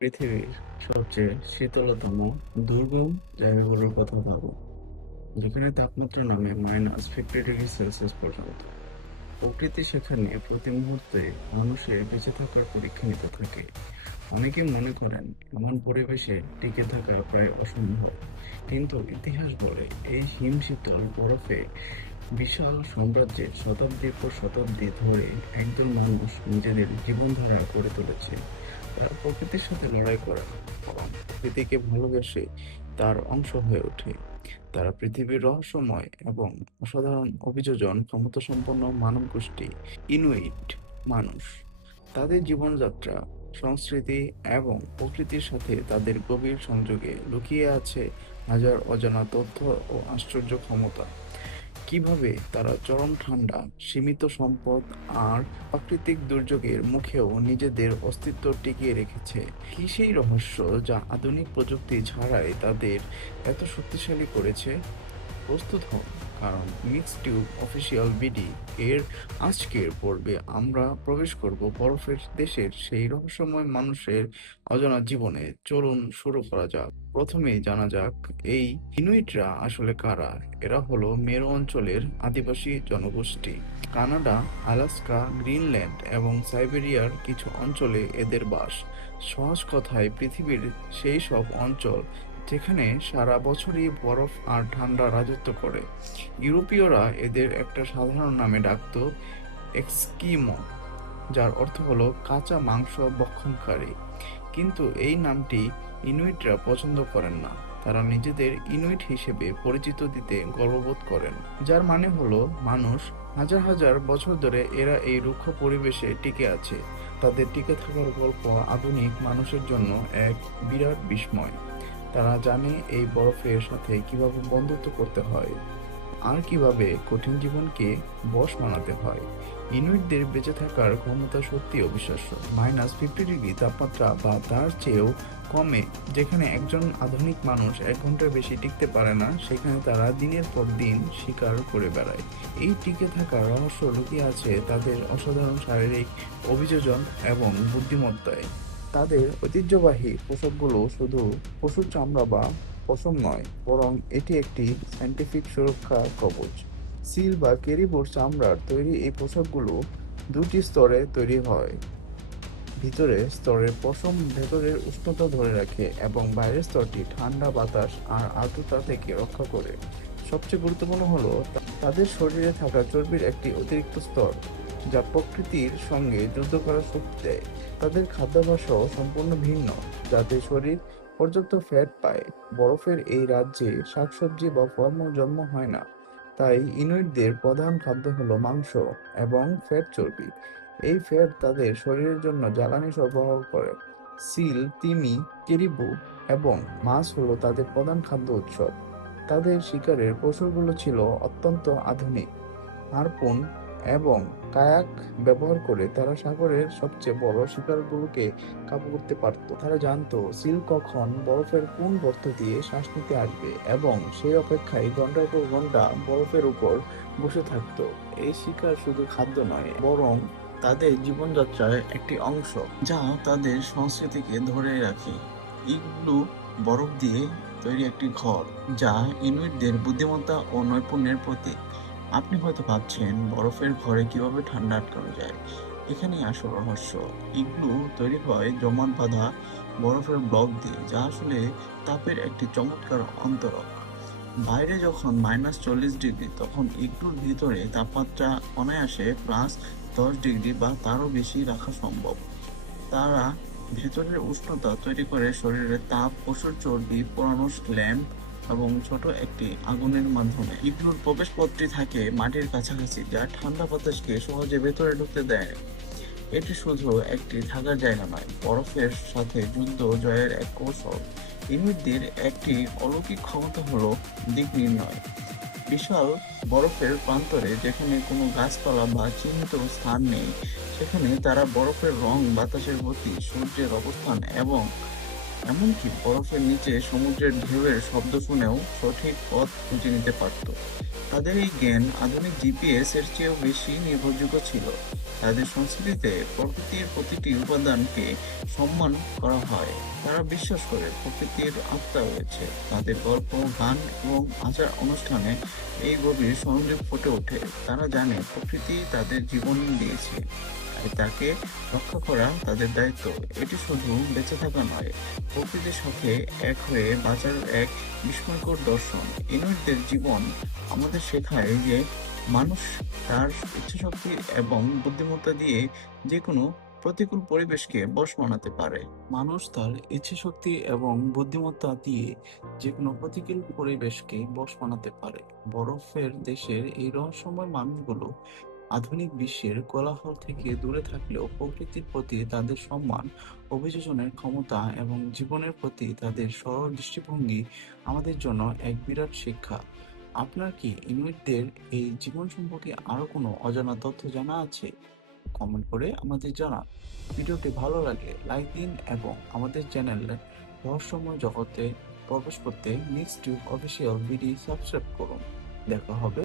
পৃথিবীর সবচেয়ে শীতলতম দুর্গম জায়গাগুলোর কথা ভাবো, যেখানে তাপমাত্রা নামে -50 ডিগ্রি সেলসিয়াস পর্যন্ত। প্রকৃতি সেখানে প্রতি মুহূর্তে মানুষের বেঁচে থাকার পরীক্ষা নিতে থাকে। অনেকে মনে করেন এমন পরিবেশে টিকে থাকা প্রায় অসম্ভব, কিন্তু ইতিহাস বলে এই হিমশীতল বরফে বিশাল সাম্রাজ্যে শতাব্দীর পর শতাব্দী ধরে একদল মানুষ নিজেদের জীবনধারা গড়ে তুলেছে। তারা প্রকৃতির সাথে লড়াই করে না, বরং প্রকৃতিকে ভালোবেসে তার অংশ হয়ে ওঠে। তারা পৃথিবীর রহস্যময় এবং অসাধারণ অভিযোজন ক্ষমতাসম্পন্ন মানব গোষ্ঠী ইনুইট মানুষ। তাদের জীবনযাত্রা, সংস্কৃতি এবং প্রকৃতির সাথে তাদের গভীর সংযোগে লুকিয়ে আছে হাজার অজানা তথ্য ও আশ্চর্য ক্ষমতা। কিভাবে তারা চরম ঠান্ডা, সীমিত সম্পদ আর প্রাকৃতিক দুর্যোগের মুখেও নিজেদের অস্তিত্ব টিকিয়ে রেখেছে। কি সেই রহস্য যা আধুনিক প্রযুক্তি ছাড়াই তাদের এত শক্তিশালী করেছে? প্রস্তুত হন, কারণ মিক্স টিউব অফিসিয়াল বিডি এর আজকের পর্বে আমরা প্রবেশ করব বরফের দেশের সেই রহস্যময় মানুষের অজানা জীবনে। চলুন শুরু করা যাক। প্রথমেই জানা যাক, এই ইনুইটরা আসলে কারা। এরা হলো মেরু অঞ্চলের আদিবাসী জনগোষ্ঠী। কানাডা, আলাস্কা, গ্রিনল্যান্ড এবং সাইবেরিয়ার কিছু অঞ্চলে এদের বাস। সহজ কথায়, পৃথিবীর সেই সব অঞ্চল যেখানে সারা বছরই বরফ আর ঠান্ডা রাজত্ব করে। ইউরোপীয়রা এদের একটা সাধারণ নামে ডাকতো, এস্কিমো, যার অর্থ হলো কাঁচা মাংস ভক্ষণকারী। কিন্তু এই নামটি ইনুইটরা পছন্দ করেন না। তারা নিজেদের ইনুইট হিসেবে পরিচিত দিতে গর্ববোধ করেন, যার মানে হলো মানুষ। হাজার হাজার বছর ধরে এরা এই রুক্ষ পরিবেশে টিকে আছে। তাদের টিকে থাকার গল্প আধুনিক মানুষের জন্য এক বিরাট বিস্ময়। তারা জানে এই বরফের সাথে কিভাবে বন্ধুত্ব করতে হয় আর কিভাবে কঠিন জীবনকে বশ মানাতে হয়। ইনুইটদের বেঁচে থাকার ক্ষমতা সত্যি অবিশ্বাস্য। -50 ডিগ্রি তাপমাত্রা বা তার চেয়েও কমে যেখানে একজন আধুনিক মানুষ 1 ঘন্টার বেশি টিকতে পারে না, সেখানে তারা দিনের পর দিন শিকার করে বেড়ায়। এই টিকে থাকার রহস্য লুকিয়ে আছে তাদের অসাধারণ শারীরিক অভিযোজন এবং বুদ্ধিমত্তায়। তাদের ঐতিহ্যবাহী পোশাকগুলো শুধু পশুর চামড়া বা পশম নয়, বরং এটি একটি সায়েন্টিফিক সুরক্ষা কবচ। সিল বা কেরিবুর চামড়ার তৈরি এই পোশাকগুলো দুটি স্তরে তৈরি হয়। ভিতরের স্তরের পশম ভেতরের উষ্ণতা ধরে রাখে এবং বাইরের স্তরটি ঠান্ডা বাতাস আর আর্দ্রতা থেকে রক্ষা করে। সবচেয়ে গুরুত্বপূর্ণ হলো তাদের শরীরে থাকা চর্বির একটি অতিরিক্ত স্তর, যা প্রকৃতির সঙ্গে যুদ্ধ করার শক্তি দেয়। তাদের খাদ্যাভ্যাসও সম্পূর্ণ ভিন্ন, যাতে শরীর পর্যাপ্ত ফ্যাট পায়। বরফের এই রাজ্যে শাকসবজি বা ফলমূল জন্ম হয় না, তাই ইনুইটদের প্রধান খাদ্য হলো মাংস এবং ফ্যাট চর্বি। এই ফ্যাট তাদের শরীরের জন্য জ্বালানি সরবরাহ করে। সিল, তিমি, কেরিবু এবং মাছ হলো তাদের প্রধান খাদ্য উৎস। তাদের শিকারের কৌশলগুলো ছিল অত্যন্ত আধুনিক। হারপুন এবং কায়াক ব্যবহার করে তারা সাগরের সবচেয়ে বড় শিকারগুলোকে কাবু করতে পারত। তারা জানতো সিল কখন বরফের কোন গর্ত দিয়ে শ্বাস নিতে আসবে এবং সেই অপেক্ষায় ঘন্টার পর ঘন্টা বরফের উপর বসে থাকতো। এই শিকার শুধু খাদ্য নয়, বরং তাদের জীবনযাত্রার একটি অংশ, যা তাদের সংস্কৃতিকে ধরে রাখে। ইগলু বরফ দিয়ে তৈরি একটি ঘর, যা ইনুইটদের বুদ্ধিমত্তা ও নৈপুণ্যের প্রতীক। আপনি হয়তো ভাবছেন, বরফের ঘরে কিভাবে ঠান্ডা আটকানো যায়? এখানেই আসল রহস্য। ইগলু তৈরি হয় জমাট বাঁধা বরফের ব্লক দিয়ে, যা আসলে তাপের একটি চমৎকার অন্তরক। বাইরে যখন -40 ডিগ্রি, তখন ইগলুর ভিতরে তাপমাত্রা অনায়াসে +10 ডিগ্রি বা তারও বেশি রাখা সম্ভব। তারা ভেতরের উষ্ণতা তৈরি করে শরীরে তাপ, পশুর চর্বি পোড়ানো, ল্যাম্প এবং ছোট একটি আগুনের মাধ্যমে। ইগলুর প্রবেশপথটি থাকে মাটির কাছাকাছি, যা ঠান্ডা বাতাসকে সহজে ভেতরে ঢুকতে দেয়। এটি শুধু একটি থাকার জায়গা নয়, বরফের সাথে যুদ্ধ জয়ের এক কৌশল। ইনুইটদের একটি অলৌকিক ক্ষমতা হলো দিক নির্ণয়। বিশাল বরফের প্রান্তরে যেখানে কোনো গাছপালা বা চিহ্নিত স্থান নেই, সেখানে তারা বরফের রং, বাতাসের গতি, সূর্যের অবস্থান এবং এমনকি বরফের নিচে সমুদ্রের ঢেউয়ের শব্দ শুনেও সঠিক পথ খুঁজে নিতে পারত। তাদের এই জ্ঞান আধুনিক জিপিএস এর চেয়েও বেশি নির্ভরযোগ্য ছিল। তাদের সংস্কৃতিতে প্রকৃতির প্রতিটি উপাদানকে সম্মান করা হয়। তারা বিশ্বাস করে প্রকৃতির আত্মা রয়েছে। তাদের গল্প, গান এবং আচার অনুষ্ঠানে এই গভীর সংযোগ ফুটে ওঠে। তারা জানে প্রকৃতি তাদের জীবন দিয়েছে, তাই তাকে রক্ষা করা তাদের দায়িত্ব। এটি শুধু বেঁচে থাকা নয়, প্রকৃতির সাথে এক হয়ে বাঁচার এক বিস্ময়কর দর্শন। ইনুইটদের জীবন আমাদের শেখায় যে মানুষ তার ইচ্ছাশক্তি এবং বুদ্ধিমত্তা দিয়ে যে কোনো প্রতিকূল পরিবেশকে বশ বানাতে পারে। মানুষ তার ইচ্ছাশক্তি এবং বুদ্ধিমত্তা দিয়ে যে কোনো প্রতিকূল পরিবেশকে বশ বানাতে পারে। বরফের দেশের এই রহস্যময় মানুষগুলো আধুনিক বিশ্বের কোলাহল থেকে দূরে থাকলেও প্রকৃতির প্রতি তাদের সম্মান, অভিযোজনের ক্ষমতা এবং জীবনের প্রতি তাদের সরল দৃষ্টিভঙ্গি আমাদের জন্য এক বিরাট শিক্ষা। আপনার কি ইনুইটদের এই জীবন সম্পর্কে আরো কোনো অজানা তথ্য জানা আছে? কমেন্ট করে আমাদের জানান। ভিডিওটি ভালো লাগলে লাইক দিন এবং আমাদের চ্যানেলে রহস্যময় জগতে প্রবেশ করতে next tube official BD subscribe করুন। দেখা হবে